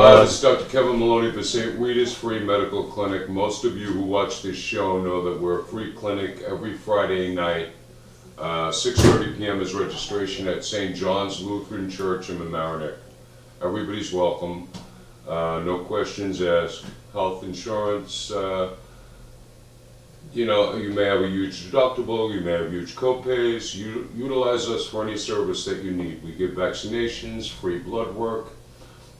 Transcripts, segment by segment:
This is Dr. Kevin Maloney for St. Rita's Free Medical Clinic. Most of you who watch this show know that we're a free clinic every Friday night. 6:30 p.m. is registration at St. John's Lutheran Church in Mamaroneck. Everybody's welcome. No questions asked. Health insurance, you know, you may have a huge deductible, you may have huge copays. Utilize us for any service that you need. We give vaccinations, free blood work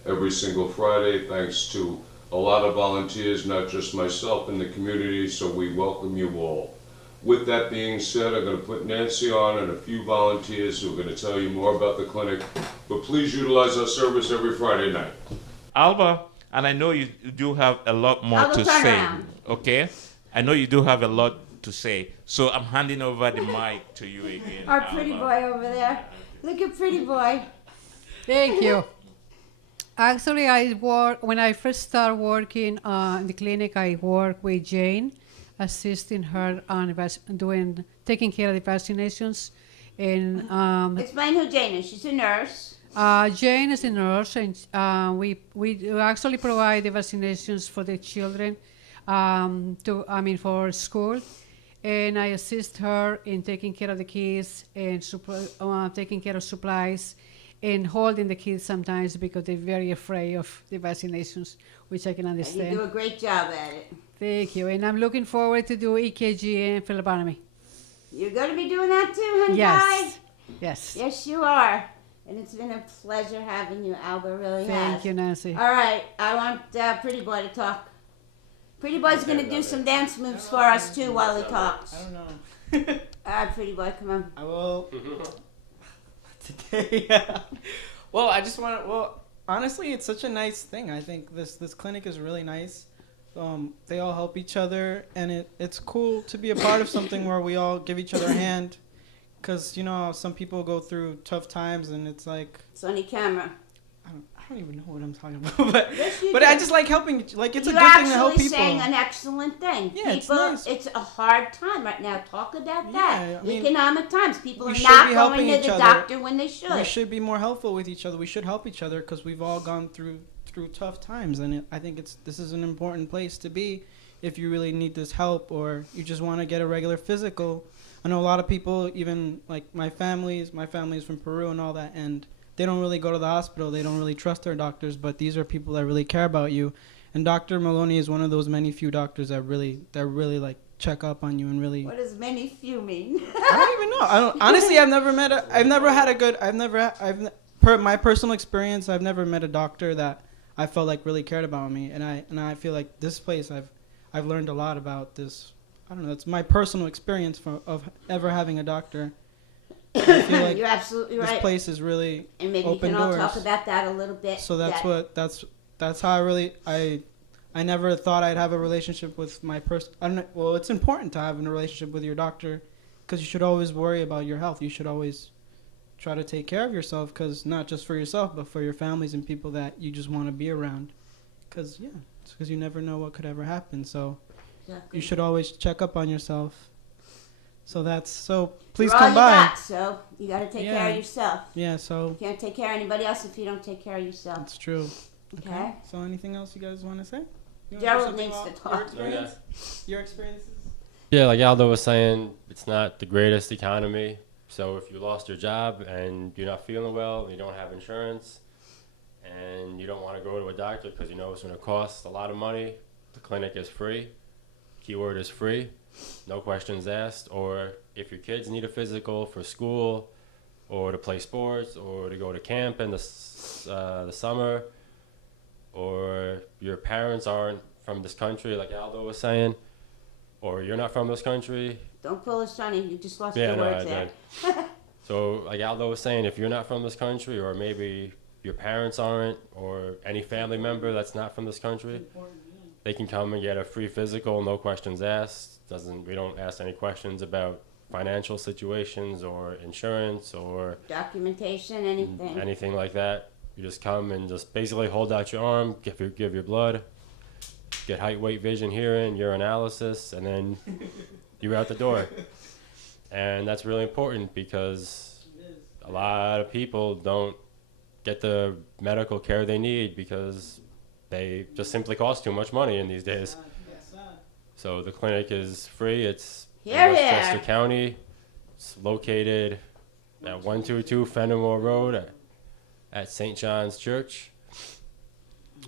every single Friday, thanks to a lot of volunteers, not just myself in the community, so we welcome you all. With that being said, I'm going to put Nancy on and a few volunteers who are going to tell you more about the clinic, but please utilize our service every Friday night. Alba, and I know you do have a lot more to say, okay? I know you do have a lot to say, so I'm handing over the mic to you again. Our pretty boy over there. Look at pretty boy. Thank you. Actually, when I first started working in the clinic, I worked with Jane, assisting her on taking care of the vaccinations. And explain who Jane is. She's a nurse. Jane is a nurse, and we actually provide the vaccinations for the children, for school, and I assist her in taking care of the kids and taking care of supplies, and holding the kids sometimes because they're very afraid of the vaccinations, which I can understand. You do a great job at it. Thank you, and I'm looking forward to do EKG and phlebotomy. You're going to be doing that too, honey? Yes. Yes. Yes, you are. And it's been a pleasure having you, Alba, really has. Thank you, Nancy. All right, I want Pretty Boy to talk. Pretty Boy's going to do some dance moves for us too while he talks. I don't know. All right, Pretty Boy, come on. I will. Today, well, I just want to, honestly, it's such a nice thing. I think this clinic is really nice. They all help each other, and it's cool to be a part of something where we all give each other a hand. Because, you know, some people go through tough times, and it's like... Sony camera. I don't even know what I'm talking about, but yes, I just like helping. Like, it's a good thing to help people. You're actually saying an excellent thing. Yeah, people, it's nice. A hard time right now. Talk about that. Yeah, I mean, economic times. People are not going to the doctor when they should. We should be more helpful with each other. We should help each other because we've all gone through tough times, and I think this is an important place to be if you really need this help or you just want to get a regular physical. I know a lot of people, even like my family is from Peru and all that, and they don't really go to the hospital. They don't really trust their doctors, but these are people that really care about you. And Dr. Maloney is one of those many few doctors that really like check up on you and really. What does many few mean? I don't even know. Honestly, my personal experience, I've never met a doctor that I felt like really cared about me, and I feel like this place I've learned a lot about this. I don't know. It's my personal experience of ever having a doctor. I feel like you're absolutely right. This place is really and maybe open you can all doors. talk about that a little bit. So that's how I never thought I'd have a relationship with my person. I don't know. Well, it's important to have a relationship with your doctor because you should always worry about your health. You should always try to take care of yourself, because not just for yourself, but for your families and people that you just want to be around. Because you never know what could ever happen. So you should always check up on yourself. So please come by. So you got to take care of yourself. Yeah. So you can't take care of anybody else if you don't take care of yourself. That's true. Okay. So anything else you guys want to say? Gerald needs to talk. Your experiences? Yeah, like Aldo was saying, it's not the greatest economy. So if you lost your job and you're not feeling well, you don't have insurance, and you don't want to go to a doctor because you know it's going to cost a lot of money, the clinic is free. Keyword is free. No questions asked. Or if your kids need a physical for school or to play sports or to go to camp in the summer, or your parents aren't from this country like Aldo was saying, or you're not from this country. Don't pull a Sonny. You just lost your words there. So like Aldo was saying, if you're not from this country, or maybe your parents aren't, or any family member that's not from this country, they can come and get a free physical, no questions asked. We don't ask any questions about financial situations or insurance or documentation, anything like that. You just come and just basically hold out your arm, give your blood, get height, weight, vision, hearing, urinalysis, and then you're out the door. And that's really important because a lot of people don't get the medical care they need because they just simply cost too much money in these days. So the clinic is free. It's in Here, Westchester here. County. It's located at 122 Fenimore Road at St. John's Church.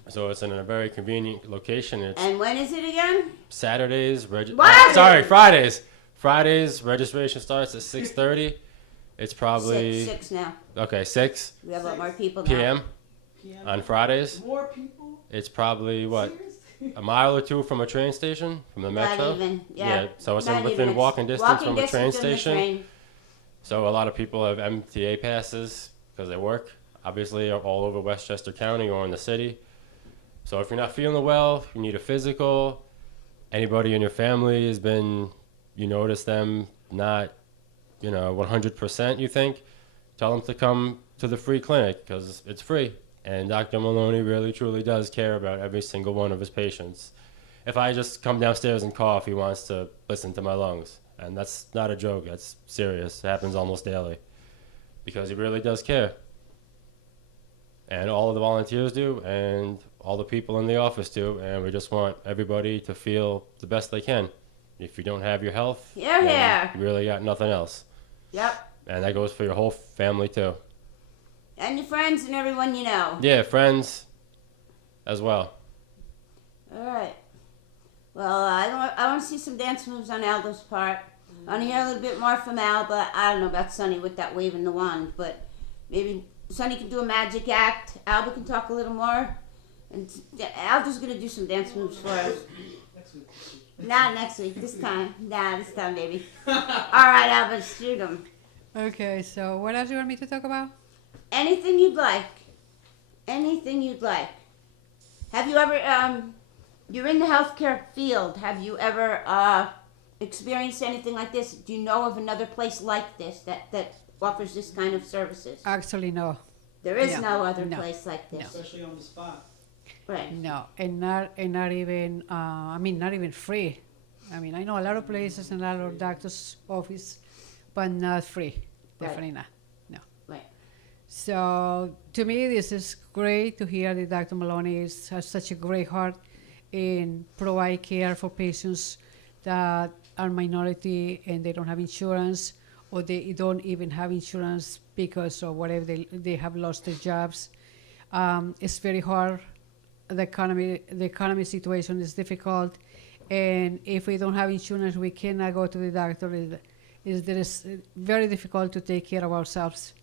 So it's in a very convenient location. It's And when is it again? Saturdays. What? Sorry, Fridays. Fridays registration starts at 6:30. It's probably Six now. okay 6 We have a lot more people now. p.m. on Fridays. More people? It's probably what a mile or two from a train station, from the metro. Not even. Yeah. So it's Not within even. walking distance Walking from a train distance from the station. train. So a lot of people have MTA passes because they work, obviously, all over Westchester County or in the city. So if you're not feeling well, you need a physical, anybody in your family has been, you notice them not, 100%, you think, tell them to come to the free clinic because it's free. And Dr. Maloney really, truly does care about every single one of his patients. If I just come downstairs and cough, he wants to listen to my lungs. And that's not a joke. That's serious. It happens almost daily. Because he really does care. And all of the volunteers do, and all the people in the office do. And we just want everybody to feel the best they can. If you don't have your health, Here, then here. you really got nothing else. Yep. And that goes for your whole family, too. And your friends and everyone you know. Yeah, friends as well. All right. Well, I want to see some dance moves on Aldo's part. I want to hear a little bit more from Al, but I don't know about Sonny with that waving the wand. But maybe Sonny can do a magic act. Alba can talk a little more. And Aldo's going to do some dance moves for us. Not next week. This time. This time, baby. All right, Alba, shoot him. Okay, so what else do you want me to talk about? Anything you'd like. Anything you'd like. Have you ever, you're in the healthcare field. Have you ever experienced anything like this? Do you know of another place like this that offers this kind of services? Actually, no. There is No. no other No. place like this. Especially on the spot. Right. No, and not even. Not even free. I mean, I know a lot of places and a lot of doctors' office, but not free. Definitely not. No. Right. So to me, this is great to hear that Dr. Maloney has such a great heart in provide care for patients that are minority and they don't have insurance, or they don't even have insurance because of whatever they have lost their jobs. It's very hard. The economy situation is difficult, and if we don't have insurance, we cannot go to the doctor. It is very difficult to take care of ourselves.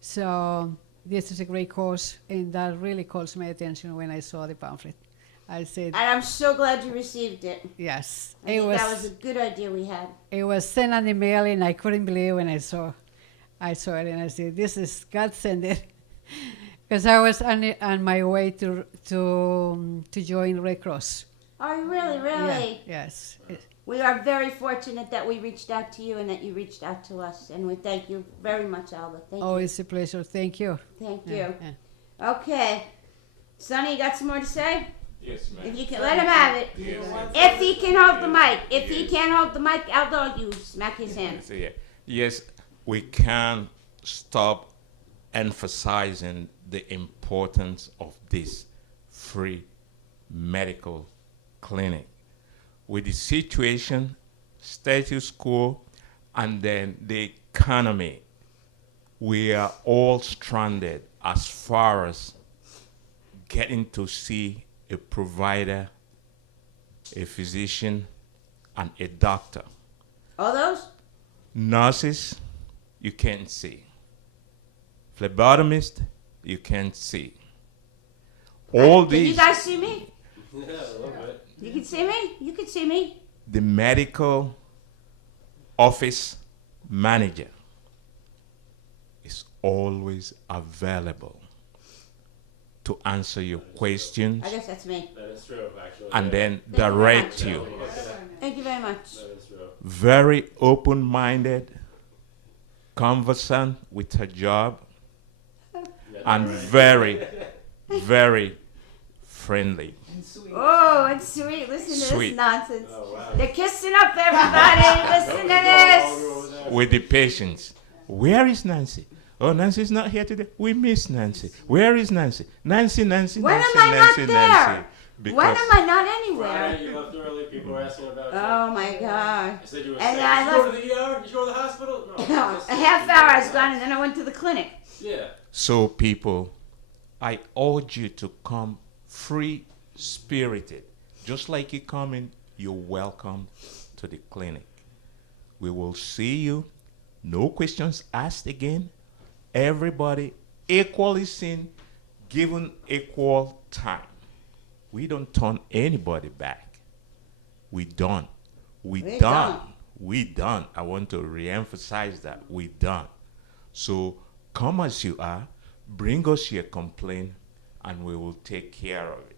So this is a great cause, and that really calls my attention when I saw the pamphlet. I said, And I'm so glad you received it. yes. I think that was a good idea we had. It was sent on the mail, and I couldn't believe when I saw it, and I said, "This is God sent it," because I was on my way to join Red Cross. Oh, you really? Yeah, yes. We are very fortunate that we reached out to you and that you reached out to us. And we thank you very much, Alba. Thank Oh, you. it's a pleasure. Thank you. Thank Yeah, you. yeah. Okay. Sonny, you got some more to say? Yes, ma'am. If you can, let him have it. If he can hold the mic. If he can't hold the mic, Aldo, you smack his hand. So, yeah. Yes, we can't stop emphasizing the importance of this free medical clinic. With the situation, status quo, and then the economy, we are all stranded as far as getting to see a provider, a physician, and a doctor. All those? Nurses, you can't see. Phlebotomist, you can't see. All Can you these, guys see me? Yeah, a little bit. You can see me? You can see me. the medical office manager is always available to answer your questions I guess that's me. That is true, actually. and then you very direct much. you. Thank you very much. That is true. Very open-minded, conversant with her job, and very, very friendly. Oh, it's sweet. Listen to Sweet. this nonsense. Oh, wow. They're kissing up, everybody. Listen to this. With the patients. Where is Nancy? Oh, Nancy's not here today. We miss Nancy. Where is Nancy? Nancy, Nancy, When Nancy, am I Nancy, not there? Nancy. When am I not anywhere? Friday, you left early. People were asking about you. Oh my God. I said you were And sick. I Did you go left- to the ER? Did you go to the hospital? No. A half hour I was gone, and then I went to the clinic. Yeah. So, people, I urge you to come free-spirited. Just like you come in, you're welcome to the clinic. We will see you. No questions asked again. Everybody equally seen, given equal time. We don't turn anybody back. We done. We We done. done. We done. I want to re-emphasize that. We done. So come as you are, bring us your complaint, and we will take care of it.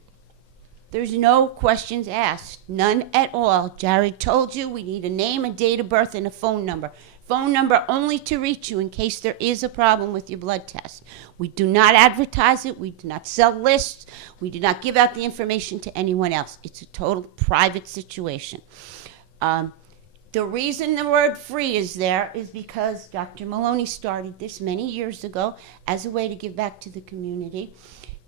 There's no questions asked, none at all. Jared told you we need a name, a date of birth, and a phone number. Phone number only to reach you in case there is a problem with your blood test. We do not advertise it. We do not sell lists. We do not give out the information to anyone else. It's a total private situation. The reason the word free is there is because Dr. Maloney started this many years ago as a way to give back to the community.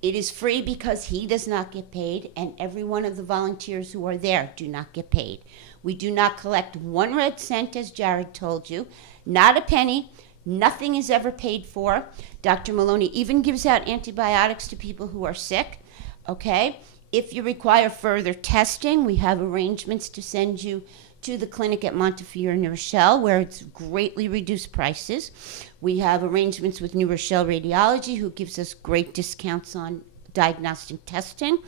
It is free because he does not get paid, and every one of the volunteers who are there do not get paid. We do not collect 1 red cent, as Jared told you, not a penny. Nothing is ever paid for. Dr. Maloney even gives out antibiotics to people who are sick, okay? If you require further testing, we have arrangements to send you to the clinic at Montefiore, New Rochelle, where it's greatly reduced prices. We have arrangements with New Rochelle Radiology, who gives us great discounts on diagnostic testing.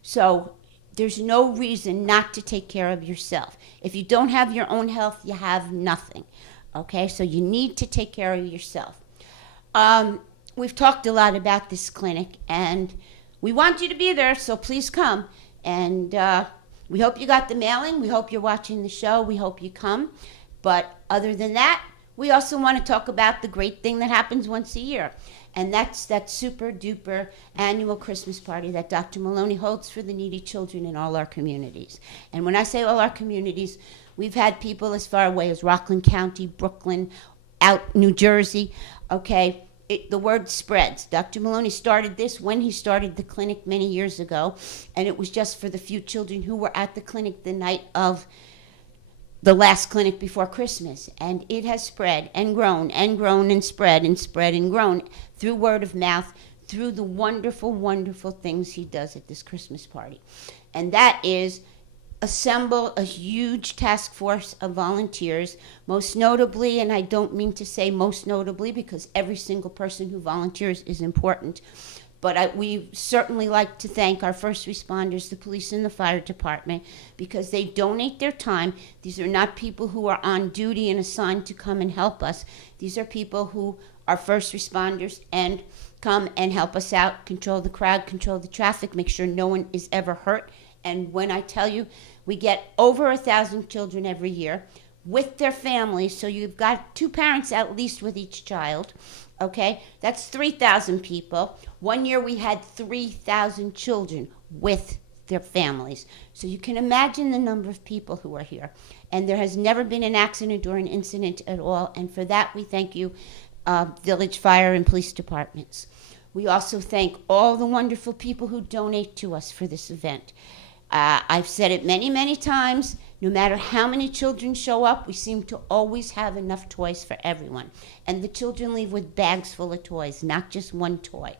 So there's no reason not to take care of yourself. If you don't have your own health, you have nothing. Okay, so you need to take care of yourself. We've talked a lot about this clinic, and we want you to be there, so please come. And we hope you got the mailing. We hope you're watching the show. We hope you come. But other than that, we also want to talk about the great thing that happens once a year. And that's that super duper annual Christmas party that Dr. Maloney holds for the needy children in all our communities. And when I say all our communities, we've had people as far away as Rockland County, Brooklyn, out New Jersey. Okay, the word spreads. Dr. Maloney started this when he started the clinic many years ago, and it was just for the few children who were at the clinic the night of the last clinic before Christmas. And it has spread and grown and grown and spread and spread and grown through word of mouth, through the wonderful, wonderful things he does at this Christmas party. And that is assemble a huge task force of volunteers, most notably, and I don't mean to say most notably because every single person who volunteers is important, but we certainly like to thank our first responders, the police and the fire department, because they donate their time. These are not people who are on duty and assigned to come and help us. These are people who are first responders and come and help us out, control the crowd, control the traffic, make sure no one is ever hurt. And when I tell you, we get over 1,000 children every year with their families, so you've got 2 parents at least with each child, okay? That's 3,000 people. One year we had 3,000 children with their families. So you can imagine the number of people who are here. And there has never been an accident or an incident at all, and for that we thank you, village fire and police departments. We also thank all the wonderful people who donate to us for this event. I've said it many, many times, no matter how many children show up, we seem to always have enough toys for everyone. And the children leave with bags full of toys, not just one toy.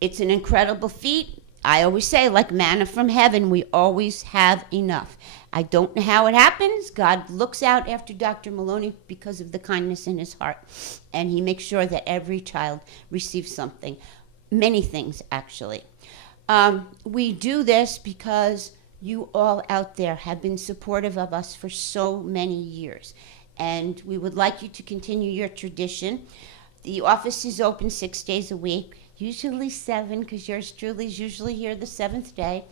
It's an incredible feat. I always say, like manna from heaven, we always have enough. I don't know how it happens. God looks out after Dr. Maloney because of the kindness in his heart. And he makes sure that every child receives something. Many things, actually. We do this because you all out there have been supportive of us for so many years. And we would like you to continue your tradition. The office is open 6 days a week, usually 7, because yours truly is usually here the 7th day.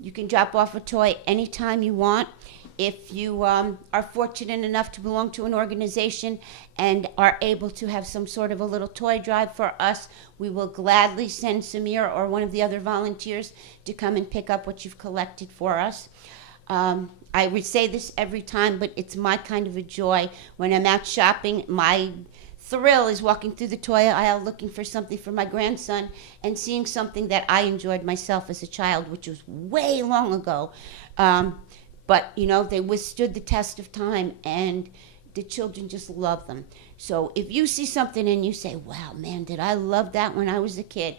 You can drop off a toy anytime you want. If you are fortunate enough to belong to an organization and are able to have some sort of a little toy drive for us, we will gladly send Samir or one of the other volunteers to come and pick up what you've collected for us. I would say this every time, but it's my kind of a joy. When I'm out shopping, my thrill is walking through the toy aisle looking for something for my grandson and seeing something that I enjoyed myself as a child, which was way long ago. But, you know, they withstood the test of time, and the children just love them. So if you see something and you say, wow, man, did I love that when I was a kid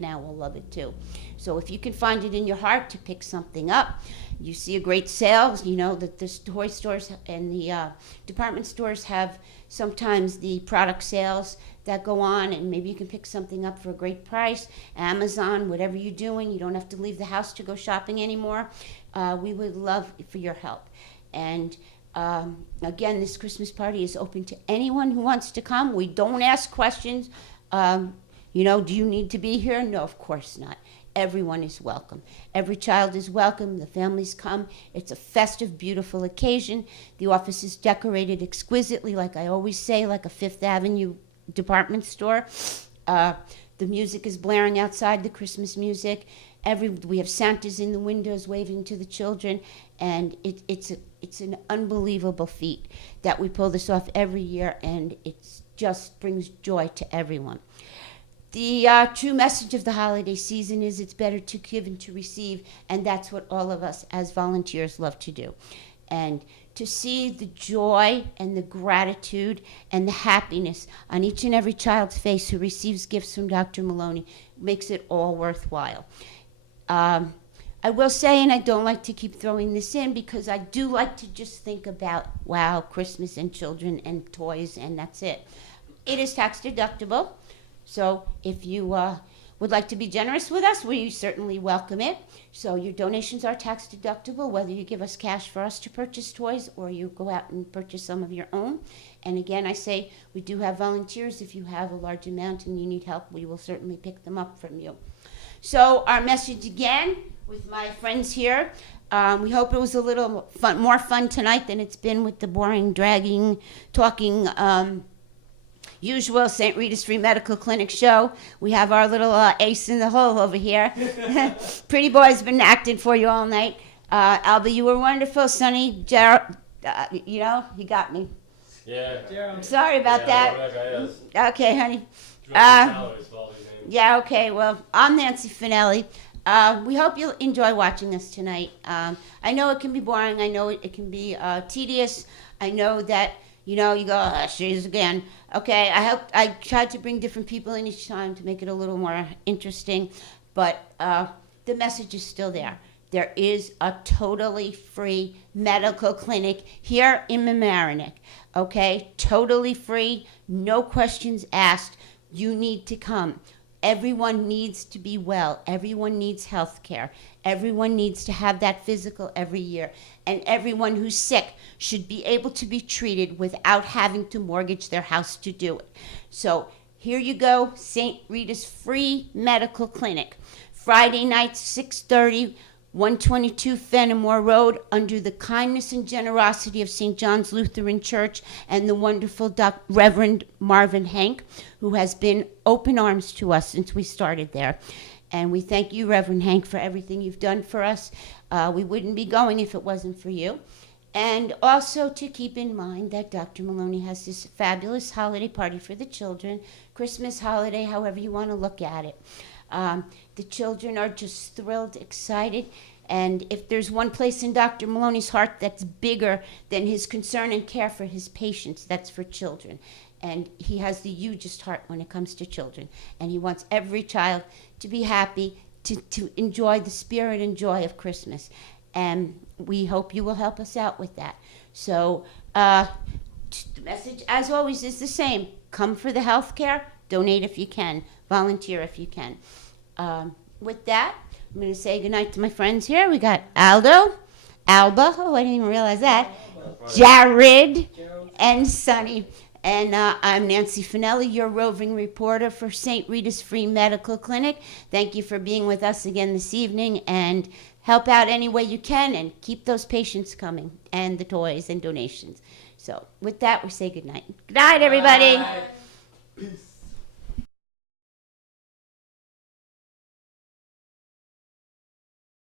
now will love it too. So if you can find it in your heart to pick something up, you see a great sale, you know, that the toy stores and the department stores have sometimes the product sales that go on, and maybe you can pick something up for a great price. Amazon, whatever you're doing, you don't have to leave the house to go shopping anymore. We would love for your help. And again, this Christmas party is open to anyone who wants to come. We don't ask questions. You know, do you need to be here? No, of course not. Everyone is welcome. Every child is welcome. The families come. It's a festive, beautiful occasion. The office is decorated exquisitely, like I always say, like a Fifth Avenue department store. The music is blaring outside, the Christmas music. We have Santas in the windows waving to the children, and it's an unbelievable feat that we pull this off every year, and it just brings joy to everyone. The true message of the holiday season is it's better to give and to receive, and that's what all of us as volunteers love to do. And to see the joy and the gratitude and the happiness on each and every child's face who receives gifts from Dr. Maloney makes it all worthwhile. I will say, and I don't like to keep throwing this in because I do like to just think about, wow, Christmas and children and toys, and that's it. It is tax deductible. So if you would like to be generous with us, we certainly welcome it. So your donations are tax deductible, whether you give us cash for us to purchase toys or you go out and purchase some of your own. And again, I say we do have volunteers. If you have a large amount and you need help, we will certainly pick them up from you. So our message again with my friends here, we hope it was a little more fun tonight than it's been with the boring, dragging, talking, usual St. Rita's Free Medical Clinic show. We have our little ace in the hole over here. Pretty boy's been acting for you all night. Alba, you were wonderful. Sonny, Gerald, you know, you got me. Yeah. I'm sorry about that. Okay, honey. Yeah, okay. Well, I'm Nancy Finelli. We hope you'll enjoy watching us tonight. I know it can be boring. I know it can be tedious. I know that, you know, you go, oh, she's again. Okay, I tried to bring different people in each time to make it a little more interesting, but the message is still there. There is a totally free medical clinic here in Mamaroneck, okay? Totally free, no questions asked. You need to come. Everyone needs to be well. Everyone needs health care. Everyone needs to have that physical every year. And everyone who's sick should be able to be treated without having to mortgage their house to do it. So here you go, St. Rita's Free Medical Clinic. Friday night, 6:30, 122 Fenimore Road, under the kindness and generosity of St. John's Lutheran Church and the wonderful Reverend Marvin Hank, who has been open arms to us since we started there. And we thank you, Reverend Hank, for everything you've done for us. We wouldn't be going if it wasn't for you. And also to keep in mind that Dr. Maloney has this fabulous holiday party for the children, Christmas holiday, however you want to look at it. The children are just thrilled, excited, and if there's one place in Dr. Maloney's heart that's bigger than his concern and care for his patients, that's for children. And he has the hugest heart when it comes to children, and he wants every child to be happy, to enjoy the spirit and joy of Christmas. And we hope you will help us out with that. So the message, as always, is the same. Come for the health care, donate if you can, volunteer if you can. With that, I'm going to say goodnight to my friends here. We got Alba, oh, I didn't even realize that, Jared, and Sonny. And I'm Nancy Finelli, your roving reporter for St. Rita's Free Medical Clinic. Thank you for being with us again this evening, and help out any way you can and keep those patients coming and the toys and donations. So with that, we say good night. Good night, everybody. Bye.